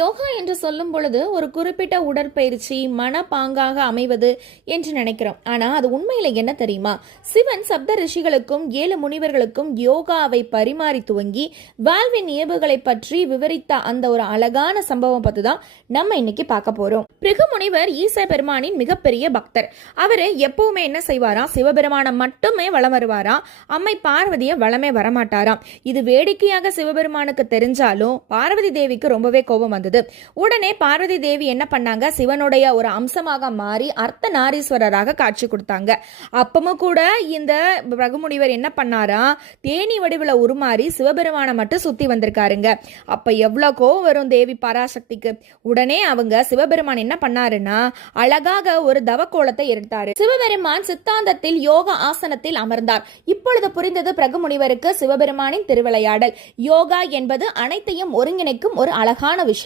யோகா என்று சொல்லும் பொழுது ஒரு குறிப்பிட்ட உடற்பயிற்சி மனப்பாங்காக அமைவது என்று நினைக்கிறோம். ஆனா அது உண்மையில என்ன தெரியுமா? சிவன் சப்த ரிஷிகளுக்கும் 7 முனிவர்களுக்கும் யோகாவை பரிமாறி துவங்கி வாழ்வின் இயல்புகளை பற்றி விவரித்த அந்த ஒரு அழகான சம்பவம் பத்தி தான் நம்ம இன்னைக்கு பார்க்க போறோம். பிருகு முனிவர் ஈச பெருமானின் மிகப்பெரிய பக்தர். அவரு எப்பவுமே என்ன செய்வாராம்? சிவபெருமானை மட்டுமே வலம் வருவாராம். அம்மை பார்வதியை வளமே வரமாட்டாராம். இது வேடிக்கையாக சிவபெருமானுக்கு தெரிஞ்சாலும் பார்வதி தேவிக்கு ரொம்பவே கோபம் வந்தது. உடனே பார்வதி தேவி என்ன பண்ணாங்க? சிவனுடைய ஒரு அம்சமாக மாறி அர்த்த நாரீஸ்வரராக காட்சி கொடுத்தாங்க. அப்பமும் கூட இந்த பிரகுமுனிவர் என்ன பண்ணாரா? தேனி வடிவில் உருமாறி சிவபெருமானை மட்டும் சுத்தி வந்திருக்காருங்க. அப்ப எவ்வளவு கோவம் வரும் தேவி பராசக்திக்கு. உடனே அவங்க சிவபெருமான் என்ன பண்ணாருன்னா அழகாக ஒரு தவக்கோலத்தை எடுத்தாரு. சிவபெருமான் சித்தாந்தத்தில் யோக ஆசனத்தில் அமர்ந்தார். இப்பொழுது புரிந்தது பிரகுமுனிவருக்கு சிவபெருமானின் திருவிளையாடல். யோகா என்பது அனைத்தையும் ஒருங்கிணைக்கும் ஒரு அழகான விஷயம்.